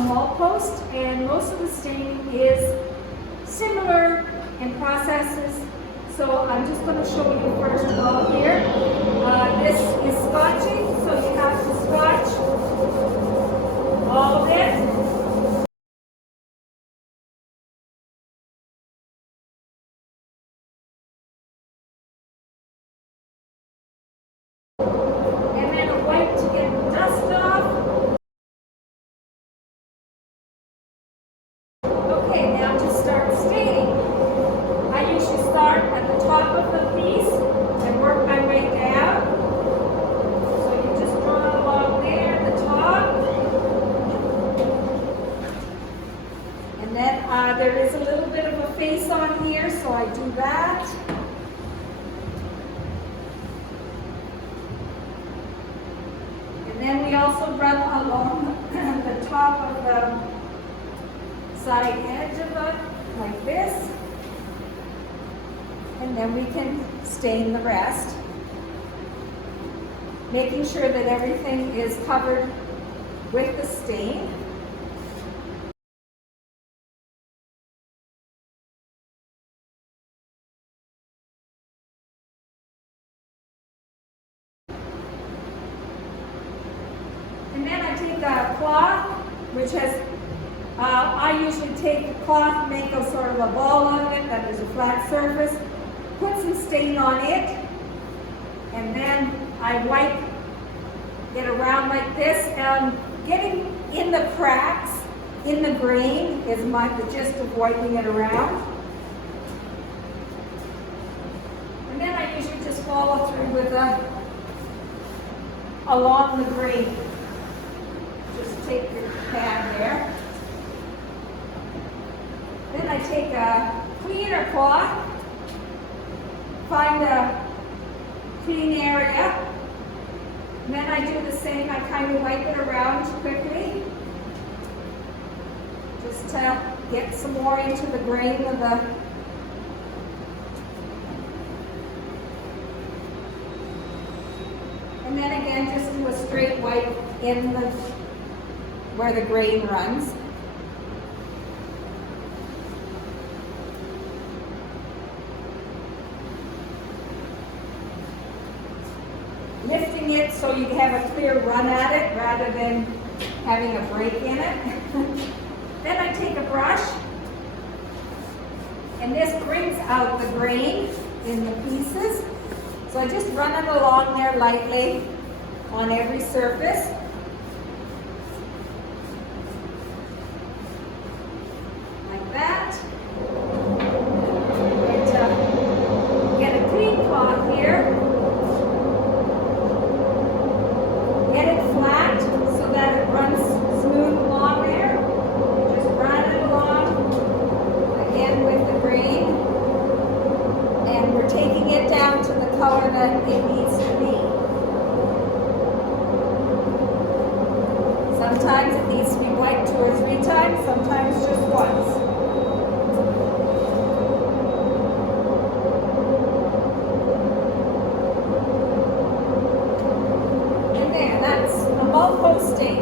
a mull post, and most of the staining is similar in processes. So I'm just going to show you first of all here. This is scotching, so you have to scotch all of it. And then a wipe to get the dust off. Okay, now to start staining. I usually start at the top of the piece and work my way down. So you just draw along there at the top. And then there is a little bit of a face on here, so I do that. And then we also run along the top of the side edge of it, like this. And then we can stain the rest, making sure that everything is covered with the stain. And then I take a cloth, which has, I usually take the cloth, make a sort of a ball on it, that there's a flat surface, put some stain on it, and then I wipe it around like this. Getting in the cracks, in the grain, is the gist of wiping it around. And then I usually just follow through with along the grain. Just take your pad there. Then I take a cleaner cloth, find a clean area, and then I do the same. I kind of wipe it around quickly, just to get some more into the grain of the and then again just do a straight wipe in the where the grain runs. Lifting it so you have a clear run at it rather than having a break in it. Then I take a brush, and this brings out the grain in the pieces. So I just run it along there lightly on every surface. Like that. And get a clean cloth here. Get it flat so that it runs smooth along there. Just run it along again with the grain. And we're taking it down to the color that it needs to be. Sometimes it needs to be white 2 or 3 times, sometimes just once. And there, that's a mull post stain.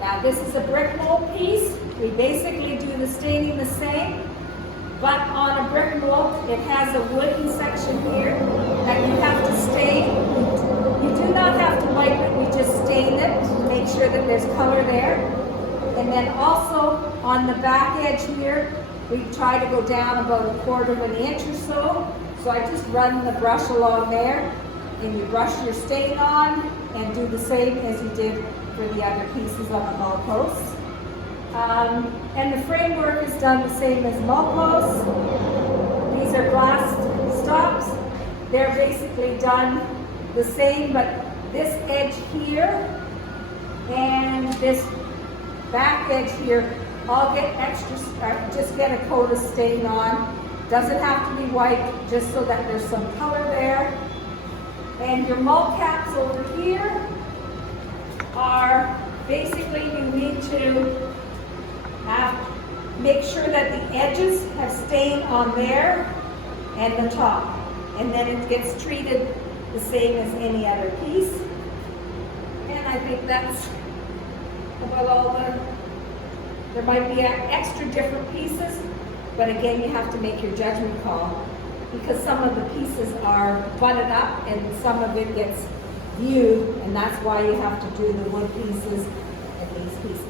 Now this is a brick mold piece. We basically do the staining the same, but on a brick mold it has a wooden section here that you have to stain. You do not have to wipe it, we just stain it to make sure that there's color there. And then also on the back edge here, we try to go down about 1/4 of an inch or so. So I just run the brush along there, and you brush your stain on and do the same as you did for the other pieces on the mull posts. And the framework is done the same as mull posts. These are glass stops. They're basically done the same, but this edge here and this back edge here, I'll get extra, just get a coat of stain on. Doesn't have to be white, just so that there's some color there. And your mull caps over here, are, basically you need to make sure that the edges have stain on there and the top. And then it gets treated the same as any other piece. And I think that's about all there might be extra different pieces, but again, you have to make your judgment call because some of the pieces are butted up and some of it gets viewed, and that's why you have to do the wood pieces and these pieces.